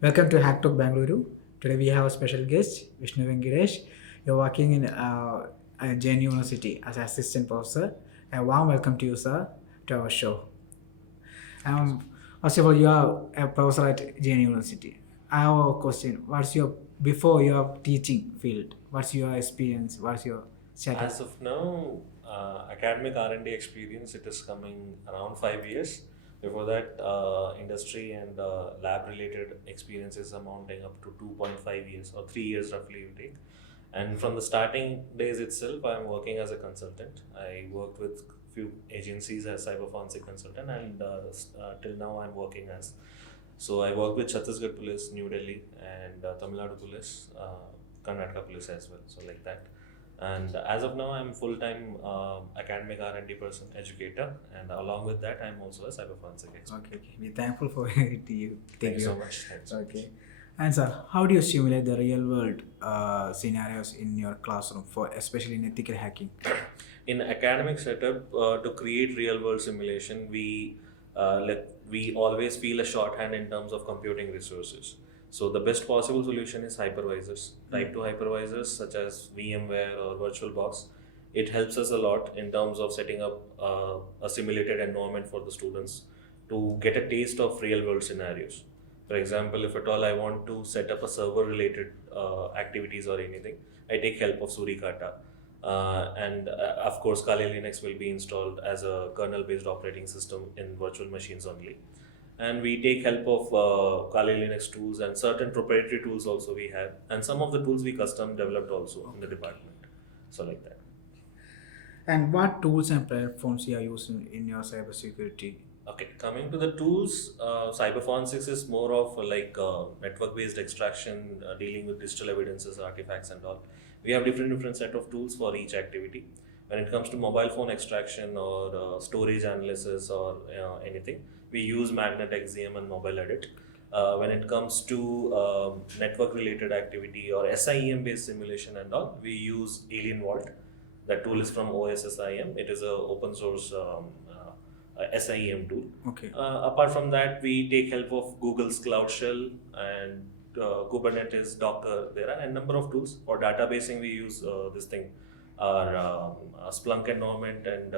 Welcome to Hack Talk Bangalore. Today we have a special guest, Vishnu Venkatesh. You're working in Jain University as an assistant professor. A warm welcome to you, sir, to our show. First of all, you are a professor at Jain University. I have a question. What's your before your teaching field? What's your experience? What's your status? As of now, academic R&D experience, it is coming around 5 years. Before that, industry and lab-related experiences amounting up to 2.5 years or 3 years roughly you take. And from the starting days itself, I'm working as a consultant. I worked with few agencies as cyberforensic consultant, and till now I'm working as. So I work with Chhattisgarh Police, New Delhi, and Tamil Nadu Police, Karnataka Police as well. So like that. And as of now, I'm full-time academic R&D person, educator, and along with that, I'm also a cyberforensic expert. Okay. We're thankful for it. Thank you so much. Thanks. Okay. And sir, how do you simulate the real world scenarios in your classroom for especially in ethical hacking? In academic setup, to create real-world simulation, we always feel a shorthand in terms of computing resources. So the best possible solution is hypervisors. Type 2 hypervisors such as VMware or VirtualBox. It helps us a lot in terms of setting up a simulated environment for the students to get a taste of real world scenarios. For example, if at all I want to set up a server related activities or anything, I take help of Surikata. And of course, Kali Linux will be installed as a kernel based operating system in virtual machines only. And we take help of Kali Linux tools and certain proprietary tools also we have, and some of the tools we custom developed also in the department. So like that. And what tools and platforms you are using in your cybersecurity? Okay, coming to the tools, cyberforensics is more of like network-based extraction, dealing with digital evidences, artifacts, and all. We have different set of tools for each activity. When it comes to mobile phone extraction or storage analysis or anything, we use Magnet XZM and Mobile Edit. When it comes to network-related activity or SIEM based simulation and all, we use Alien Vault. That tool is from OSSIM. It is an open source SIEM tool. Okay. Apart from that, we take help of Google's Cloud Shell and Kubernetes, Docker. There are a number of tools. For databasing, we use this thing, our Splunk environment and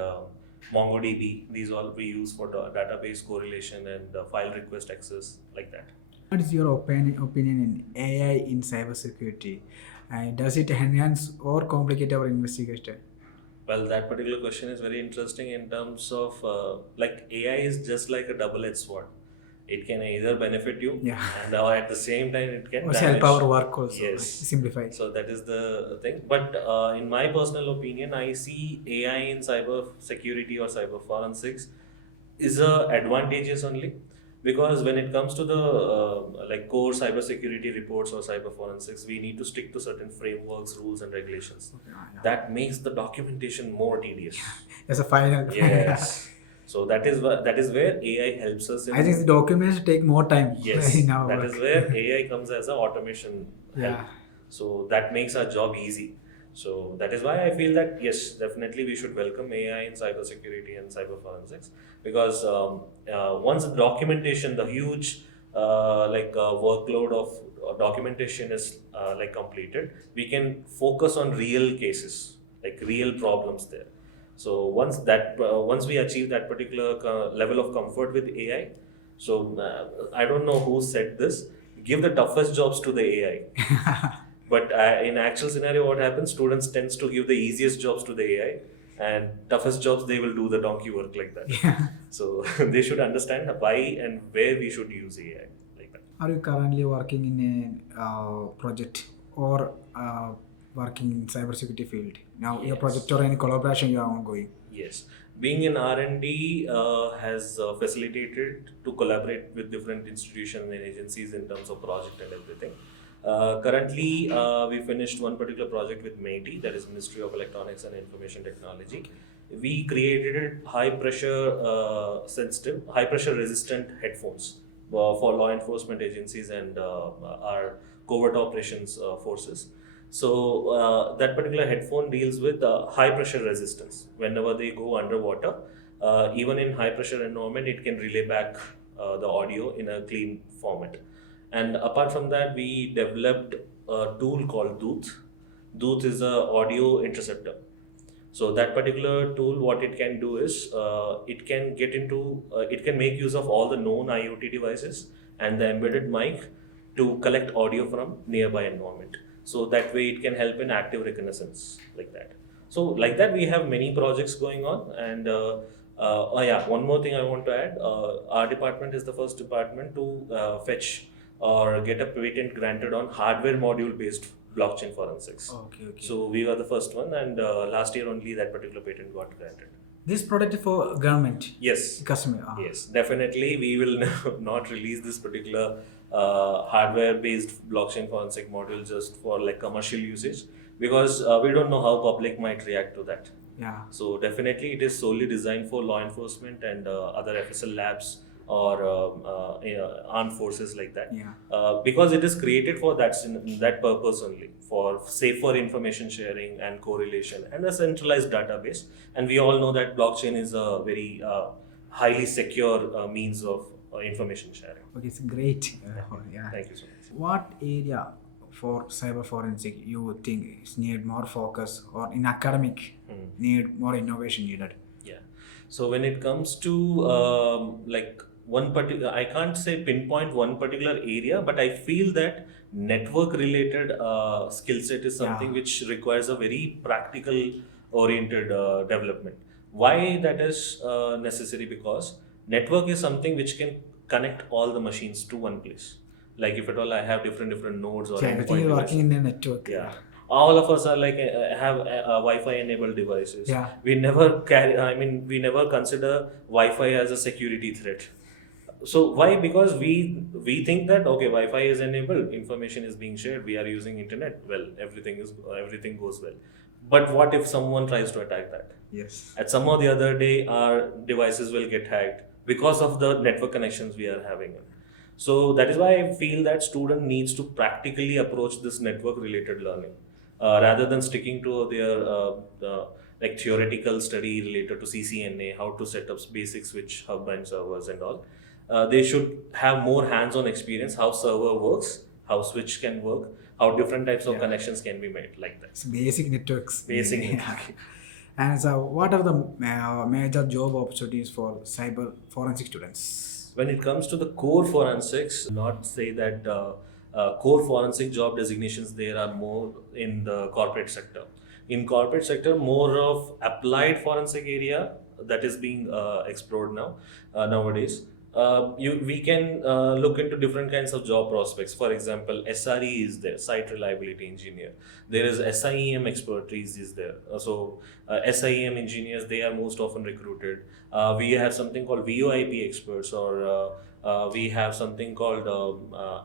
MongoDB. These all we use for database correlation and file request access, like that. What is your opinion in AI in cybersecurity? Does it enhance or complicate our investigation? Well, that particular question is very interesting in terms of like AI is just like a double-edged sword. It can either benefit you, and at the same time it can help our work also. Yes, simplify. So that is the thing. But in my personal opinion, I see AI in cyber security or cyber forensics is advantageous only, because when it comes to the like core cybersecurity reports or cyber forensics, we need to stick to certain frameworks, rules, and regulations. That makes the documentation more tedious. As a final. Yes. So that is where AI helps us. I think the documents take more time. Yes. In our that work. is where AI comes as an automation help. So that makes our job easy. So that is why I feel that yes, definitely we should welcome AI in cybersecurity and cyber forensics, because once the documentation, the huge workload of documentation is like completed, we can focus on real cases, like real problems there. So once we achieve that particular level of comfort with AI, so I don't know who said this, give the toughest jobs to the AI. But in actual scenario, what happens? Students tends to give the easiest jobs to the AI, and toughest jobs they will do the donkey work like that. Yeah. So they should understand why and where we should use AI like that. Are you currently working in a project or working in cybersecurity field? Now your project or any collaboration you are ongoing? Yes. Being in R&D has facilitated to collaborate with different institutions and agencies in terms of project and everything. Currently, we finished one particular project with MeitY, that is Ministry of Electronics and Information Technology. We created high pressure resistant headphones for law enforcement agencies and our covert operations forces. So that particular headphone deals with high pressure resistance. Whenever they go underwater, even in high pressure environment, it can relay back the audio in a clean format. And apart from that, we developed a tool called Dooth. Dooth is a audio interceptor. So that particular tool, what it can do is it can make use of all the known IoT devices and the embedded mic to collect audio from nearby environment. So that way it can help in active reconnaissance like that. So like that we have many projects going on. And oh yeah, one more thing I want to add. Our department is the first department to fetch or get a patent granted on hardware module based blockchain forensics. Okay, okay. So we were the first one, and last year only that particular patent got granted. This product is for government? Yes. Customer? Yes, definitely. We will not release this particular hardware-based blockchain forensic module just for like commercial usage, because we don't know how public might react to that. Yeah. So definitely it is solely designed for law enforcement and other FSL labs or armed forces like that. Yeah. Because it is created for that purpose only, for safer information sharing and correlation and a centralized database. And we all know that blockchain is a very highly secure means of information sharing. Okay, it's great. Yeah. Thank you so much. What area for cyber forensic you think is need more focus, or in academic need more innovation needed? Yeah. So when it comes to like one particular, I can't say pinpoint one particular area, but I feel that network related skill set is something which requires a very practical oriented development. Why that is necessary? Because network is something which can connect all the machines to one place. Like if at all I have different nodes or Everything is working in the network. yeah, all of us are like have Wi-Fi enabled devices. Yeah. We never we never consider Wi-Fi as a security threat. So why? Because we think that okay, Wi-Fi is enabled, information is being shared, we are using internet. Well, everything goes well. But what if someone tries to attack that? Yes. At some or the other day, our devices will get hacked because of the network connections we are having. So that is why I feel that student needs to practically approach this network related learning rather than sticking to their like theoretical study related to CCNA, how to set up basic switch, hub and servers and all. They should have more hands-on experience, how server works, how switch can work, how different types of connections can be made like that. It's basic networks. Basic Yeah. network. And so, what are the major job opportunities for cyber forensic students? When it comes to the core forensics, not say that core forensic job designations there are more in the corporate sector. In corporate sector, more of applied forensic area that is being explored now nowadays. We can look into different kinds of job prospects. For example, SRE is there, site reliability engineer. There is SIEM expertise is there. SIEM engineers, they are most often recruited. We have something called VoIP experts, or we have something called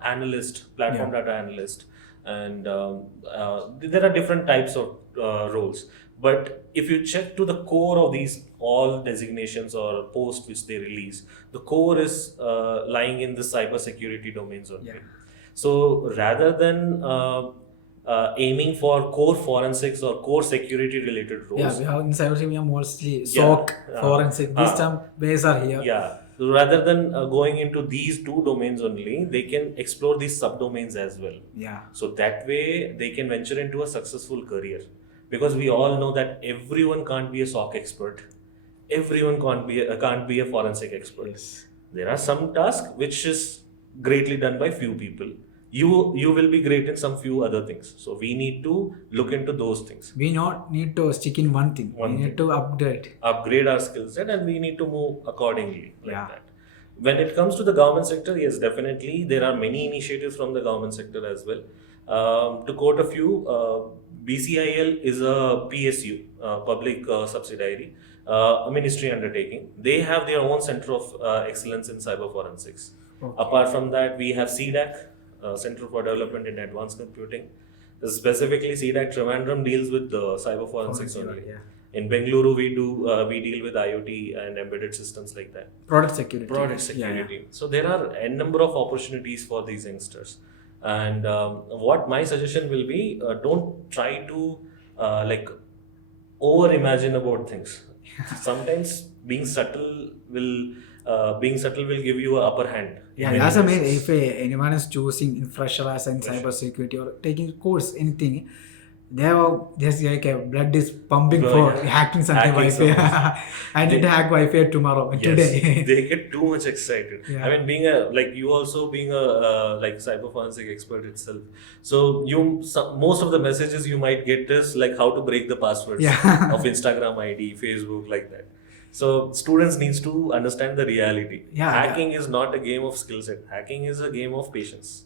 analyst, platform data analyst. And there are different types of roles. But if you check to the core of these all designations or posts which they release, the core is lying in the cybersecurity domains only. Yeah. So rather than aiming for core forensics or core security related roles, Yeah, we have in cybersecurity we have mostly SOC, forensic. These some ways are here. yeah. So rather than going into these two domains only, they can explore these subdomains as well. Yeah. So that way they can venture into a successful career. Because we all know that everyone can't be a SOC expert. Everyone can't be a forensic expert. Yes. There are some tasks which is greatly done by few people. You will be great in some few other things. So we need to look into those things. We not need to stick in one thing. We need to Upgrade our skill set, and we need to move accordingly like Yeah. that. When it comes to the government sector, yes, definitely there are many initiatives from the government sector as well. To quote a few, BCIL is a PSU, public subsidiary, a ministry undertaking. They have their own center of excellence in cyber forensics. Okay. Apart from that, we have CDAC, Center for Development in Advanced Computing. Specifically, CDAC Trivandrum deals with cyber forensics only. Yeah. In Bangalore, we deal with IoT and embedded systems like that. Product security. Product security. So there are a number of opportunities for these youngsters. And what my suggestion will be, don't try to like over imagine about things. Sometimes being subtle will give you an upper hand. Yeah, that's the main. If anyone is choosing in fresher as in cybersecurity or taking course anything, there's like a blood is pumping for hacking something Wi-Fi. I need to hack Wi-Fi tomorrow, today. They get too much excited. Yeah. I mean, you also being a like cyberforensic expert itself. So most of the messages you might get is like how to break the passwords of Instagram ID, Facebook, like that. So students needs to understand the reality. Hacking is not a game of skill set. Hacking is a game of patience.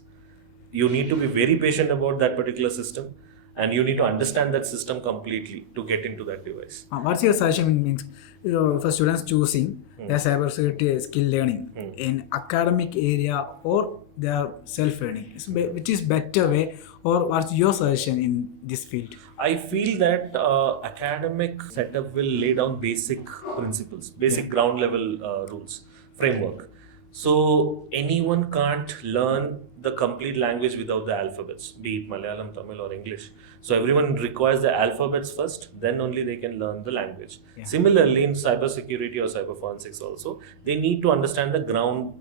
You need to be very patient about that particular system, and you need to understand that system completely to get into that device. What's your suggestion means for students choosing their cybersecurity skill learning in academic area or their self-learning? Which is better way, or what's your suggestion in this field? I feel that academic setup will lay down basic principles, basic ground level rules, framework. So anyone can't learn the complete language without the alphabets, be it Malayalam, Tamil or English. So everyone requires the alphabets first, then only they can learn the language. Similarly, in cybersecurity or cyberforensics also, they need to understand the ground,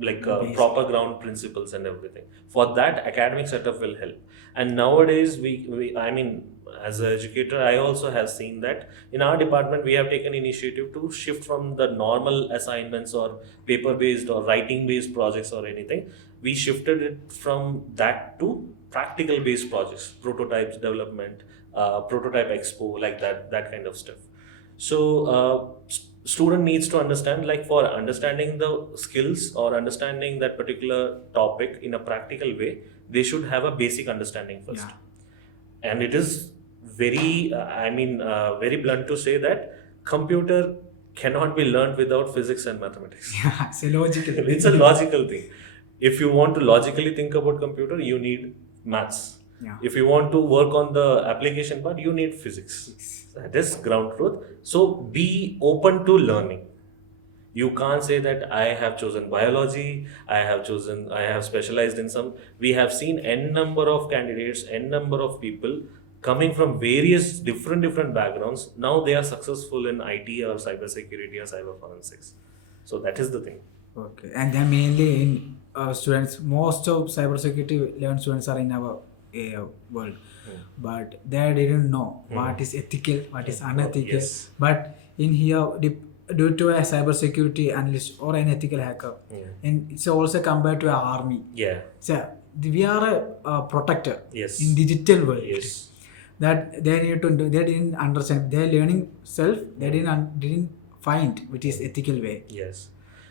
like proper ground principles and everything. For that, academic setup will help. And nowadays, I mean, as an educator, I also have seen that in our department, we have taken initiative to shift from the normal assignments or paper-based or writing-based projects or anything. We shifted it from that to practical-based projects, prototypes, development, prototype expo, like that kind of stuff. So student needs to understand, like for understanding the skills or understanding that particular topic in a practical way, they should have a basic understanding first. And it is very, very blunt to say that computer cannot be learned without physics and mathematics. Yeah, it's a logical thing. It's a logical thing. If you want to logically think about computer, you need maths. If you want to work on the application part, you need physics. That is ground truth. So be open to learning. You can't say that I have chosen biology, I have specialized in some. We have seen n number of candidates, n number of people coming from various different backgrounds. Now they are successful in IT or cybersecurity or cyberforensics. So that is the thing. Okay, and then mainly in students, most of cybersecurity learned students are in our world, but they didn't know what is ethical, what is unethical. But in here, due to a cybersecurity analyst or an ethical hacker, and it's also compared to an army. So we are a protector in digital world. That they need to do, they didn't understand. They're learning self. They didn't find which is ethical way.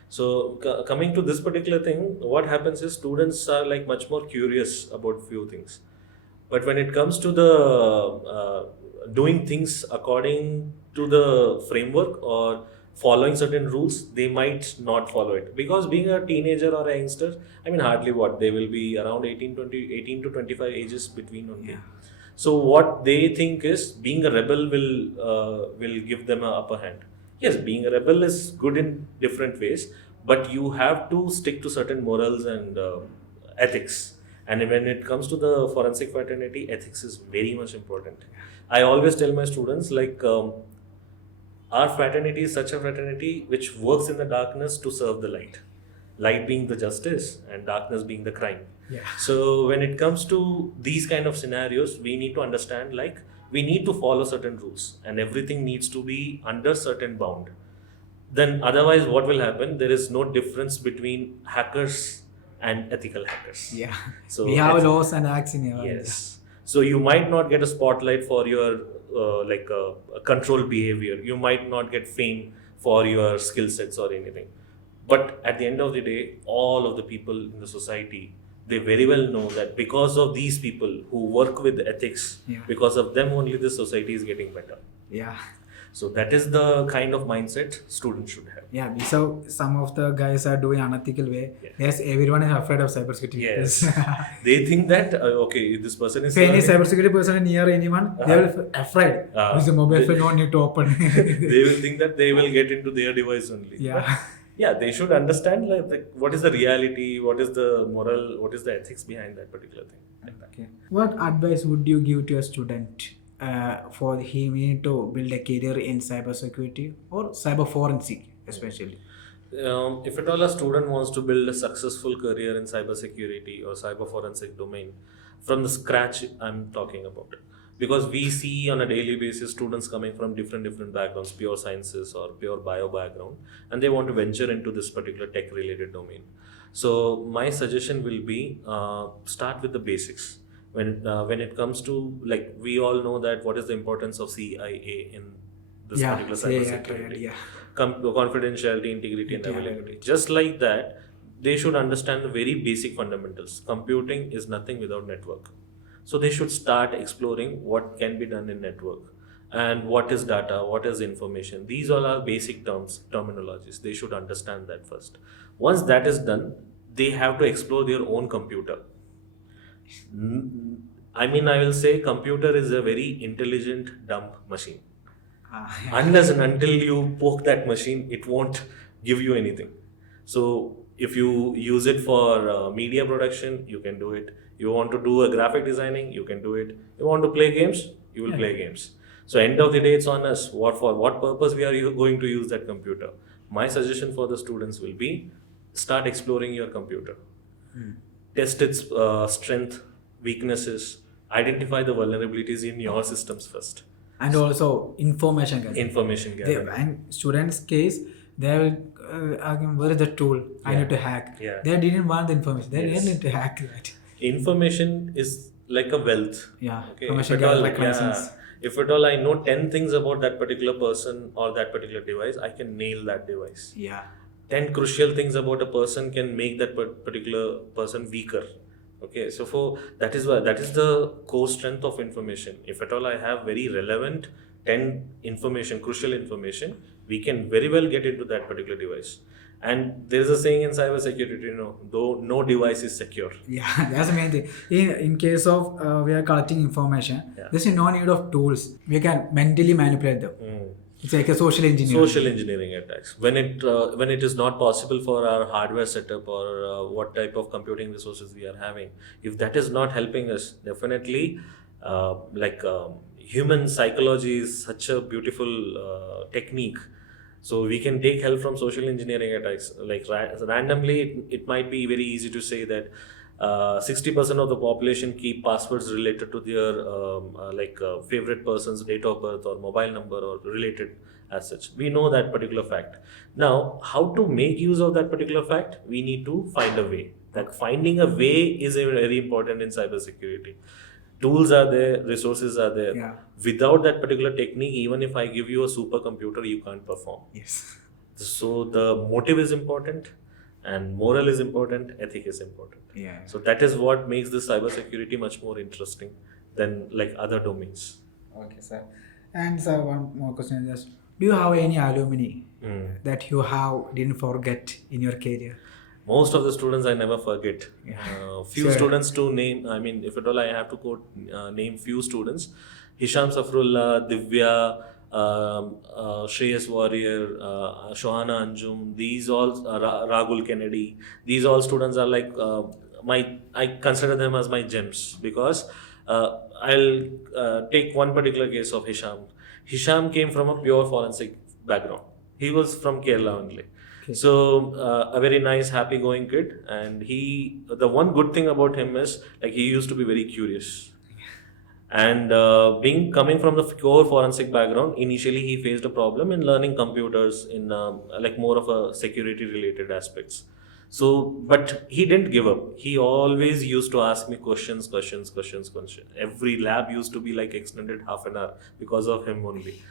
So coming to this particular thing, what happens is students are like much more curious about few things. But when it comes to the doing things according to the framework or following certain rules, they might not follow it. Because being a teenager or a youngster, I mean hardly what, they will be around 18 to 25 ages between only. So what they think is being a rebel will give them an upper hand. Yes, being a rebel is good in different ways, but you have to stick to certain morals and ethics. And when it comes to the forensic fraternity, ethics is very much important. I always tell my students, like, our fraternity is such a fraternity which works in the darkness to serve the light. Light being the justice and darkness being the crime. So when it comes to these kind of scenarios, we need to understand, like, we need to follow certain rules and everything needs to be under certain bound. Then otherwise what will happen? There is no difference between hackers and ethical hackers. So we have laws and acts in here. Yes. So you might not get a spotlight for your controlled behavior. You might not get fame for your skill sets or anything. But at the end of the day, all of the people in the society, they very well know that because of these people who work with ethics, because of them only the society is getting better. So that is the kind of mindset students should have. So some of the guys are doing unethical way. Yes, everyone is afraid of cybersecurity. They think that, okay, this person is... If any cybersecurity person near anyone, they will be afraid. Use a mobile phone, no need to open. They will think that they will get into their device only. They should understand like what is the reality, what is the moral, what is the ethics behind that particular thing. What advice would you give to a student for he need to build a career in cybersecurity or cyberforensic especially? If at all a student wants to build a successful career in cybersecurity or cyberforensic domain, from the scratch, I'm talking about it. Because we see on a daily basis students coming from different backgrounds, pure sciences or pure bio background, and they want to venture into this particular tech related domain. So my suggestion will be start with the basics. When it comes to, like, we all know that what is the importance of CIA in this particular cybersecurity. Yeah. Confidentiality, integrity, and availability. Just like that, they should understand the very basic fundamentals. Computing is nothing without network. So they should start exploring what can be done in network and what is data, what is information. These all are basic terminologies. They should understand that first. Once that is done, they have to explore their own computer. I mean, I will say computer is a very intelligent, dumb machine. Unless and until you poke that machine, it won't give you anything. So if you use it for media production, you can do it. You want to do a graphic designing, you can do it. You want to play games, you will play games. So end of the day, it's on us. For what purpose we are going to use that computer? My suggestion for the students will be start exploring your computer. Test its strength, weaknesses, identify the vulnerabilities in your systems first. And also information gathering. And students' case, they will where is the tool? I need to hack. They didn't want the information. They didn't need to hack that. Information is like a wealth. Okay. If at all I know 10 things about that particular person or that particular device, I can nail that device. 10 crucial things about a person can make that particular person weaker. Okay, so that is the core strength of information. If at all I have very relevant 10 crucial information, we can very well get into that particular device. And there is a saying in cybersecurity, though no device is secure. Yeah, that's the main thing. In case of we are collecting information, there's no need of tools. We can mentally manipulate them. It's like a social engineering attacks. When it is not possible for our hardware setup or what type of computing resources we are having, if that is not helping us, definitely human psychology is such a beautiful technique. So we can take help from social engineering attacks. Like randomly, it might be very easy to say that 60% of the population keep passwords related to their favorite person's date of birth or mobile number or related as such. We know that particular fact. Now, how to make use of that particular fact? We need to find a way. That finding a way is very important in cybersecurity. Tools are there, resources are there. Without that particular technique, even if I give you a supercomputer, you can't perform. So the motive is important. And moral is important, ethic is important. So that is what makes this cybersecurity much more interesting than like other domains. Okay, sir. And sir, one more question is, do you have any alumni that you didn't forget in your career? Most of the students I never forget. Few students to name, I mean, if at all I have to name few students, Hisham Safrullah, Divya, Shreyas Warrior, Shohana Anjum, these all, Ragul Kennedy, these all students are like I consider them as my gems because I'll take one particular case of Hisham. Hisham came from a pure forensic background. He was from Kerala only. So a very nice, happy-going kid, and the one good thing about him is like he used to be very curious. And coming from the core forensic background, initially he faced a problem in learning computers in like more of a security related aspects. So, but he didn't give up. He always used to ask me questions. Every lab used to be like extended half an hour because of him only.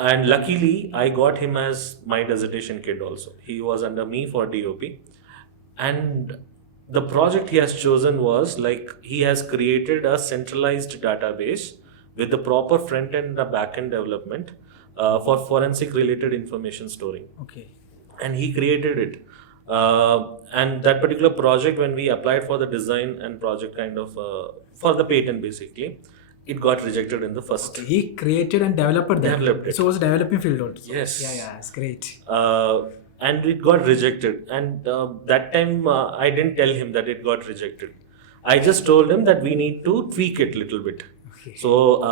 And luckily, I got him as my dissertation kid also. He was under me for DOP. And the project he has chosen was like he has created a centralized database with the proper front end and back end development for forensic related information storing. And he created it. And that particular project, when we applied for the design and project for the patent basically, it got rejected in the first. He created and developed it. So it was a developing field also. Yes. Yeah, it's great. And it got rejected. And that time I didn't tell him that it got rejected. I just told him that we need to tweak it a little bit. Okay. So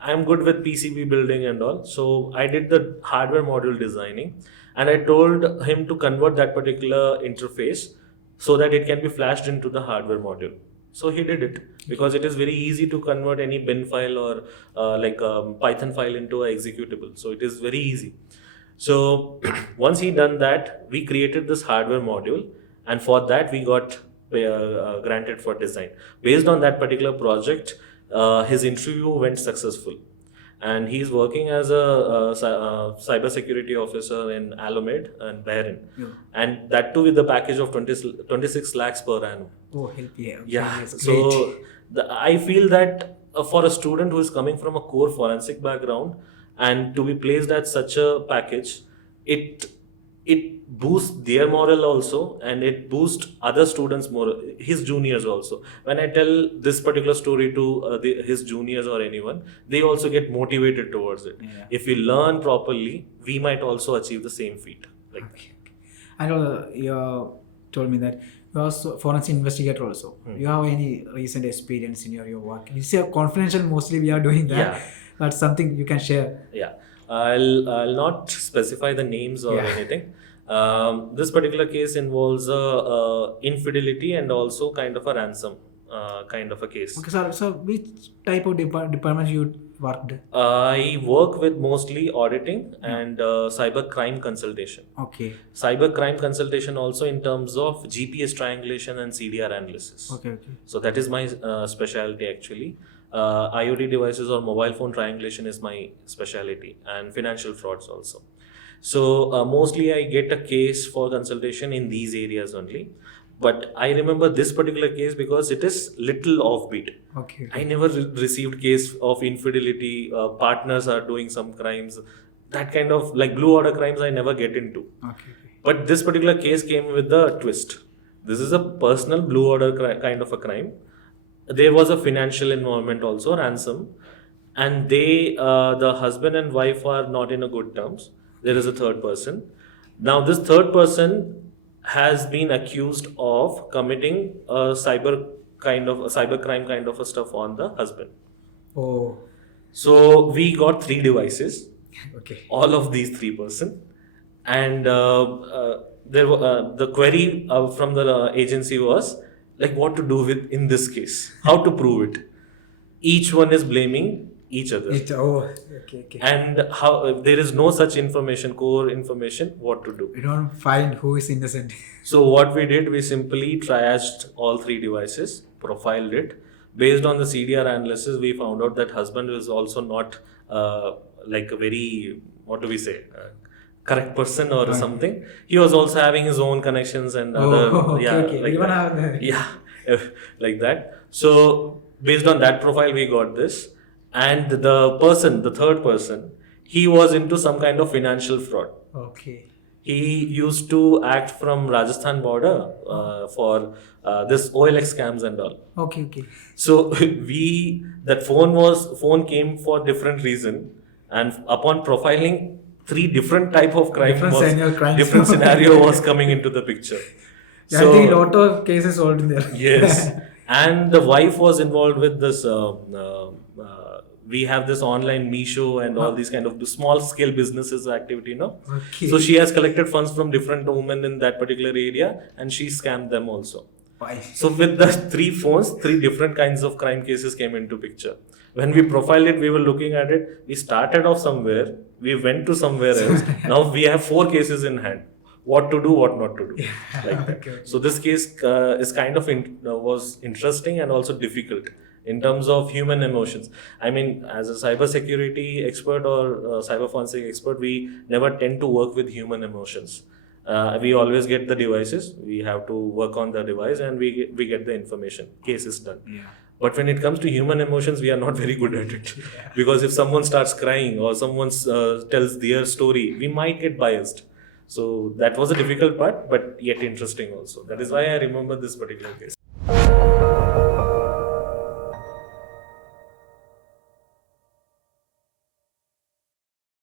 I'm good with PCB building and all. So I did the hardware module designing, and I told him to convert that particular interface so that it can be flashed into the hardware module. So he did it because it is very easy to convert any bin file or like a Python file into a executable. So it is very easy. So once he done that, we created this hardware module, and for that we got granted for design. Based on that particular project, his interview went successful, and he's working as a cybersecurity officer in Alameda and Bahrain, and that too with the package of 26 lakhs per annum. Oh, help, yeah. Okay, Yeah, that's so I feel that for a student who is coming from a core forensic background and to be placed at such a package, it boosts their morale also, and it boosts other students' morale, his juniors also. When I tell this particular story to his juniors or anyone, they also get motivated towards it. Yeah. If we learn properly, we might also achieve the same feat. Like Okay. And you told me that you are also forensic investigator also. You have any recent experience in your work? It's a confidential, mostly we are doing that. Yeah. But something you can share. Yeah, I'll not specify the names or anything. This particular case involves infidelity and also kind of a ransom kind of a case. Okay, so which type of department you worked? I work with mostly auditing and cybercrime consultation. Okay. Cybercrime consultation also in terms of GPS triangulation and CDR analysis. Okay. So that is my specialty actually. IoT devices or mobile phone triangulation is my specialty, and financial frauds also. So mostly I get a case for consultation in these areas only. But I remember this particular case because it is little offbeat. Okay. I never received case of infidelity, partners are doing some crimes, that kind of like blue order crimes I never get into. Okay. But this particular case came with the twist. This is a personal blue order kind of a crime. There was a financial involvement also, ransom, and the husband and wife are not in a good terms. There is a third person. Now this third person has been accused of committing a cybercrime kind of a stuff on the husband. Oh. So we got 3 devices, Okay. all of these 3 person, and the query from the agency was like what to do with in this case, how to prove it. Each one is blaming each other. Okay. And how there is no such information, core information, what to do. We don't find who is innocent. So what we did, we simply triaged all 3 devices, profiled it. Based on the CDR analysis, we found out that husband was also not like a very, what do we say, correct person or something. He was also having his own connections and other, okay. like Even that. have that. Yeah, like that. So based on that profile, we got this. And the third person, he was into some kind of financial fraud. Okay. He used to act from Rajasthan border for this OLX scams and all. Okay. So that phone came for different reason, and upon profiling 3 different type of different scenario was coming into the picture. Yeah, so, I think a lot of cases solved in there. Yes, and the wife was involved with this. We have this online Meesho and all these kind of small scale businesses activity, no? Okay. So she has collected funds from different women in that particular area, and she scammed them also. Why? So with the 3 phones, 3 different kinds of crime cases came into picture. When we profiled it, we were looking at it. We started off somewhere, we went to somewhere else. Now we have 4 cases in hand. What to do, what not to do, like that. Okay. So this case is kind of was interesting and also difficult in terms of human emotions. I mean, as a cybersecurity expert or cyber forensic expert, we never tend to work with human emotions. We always get the devices, we have to work on the device, and we get the information. Case is done. Yeah. But when it comes to human emotions, we are not very good at it. Because if someone starts crying or someone tells their story, we might get biased. So that was a difficult part, but yet interesting also. That is why I remember this particular case.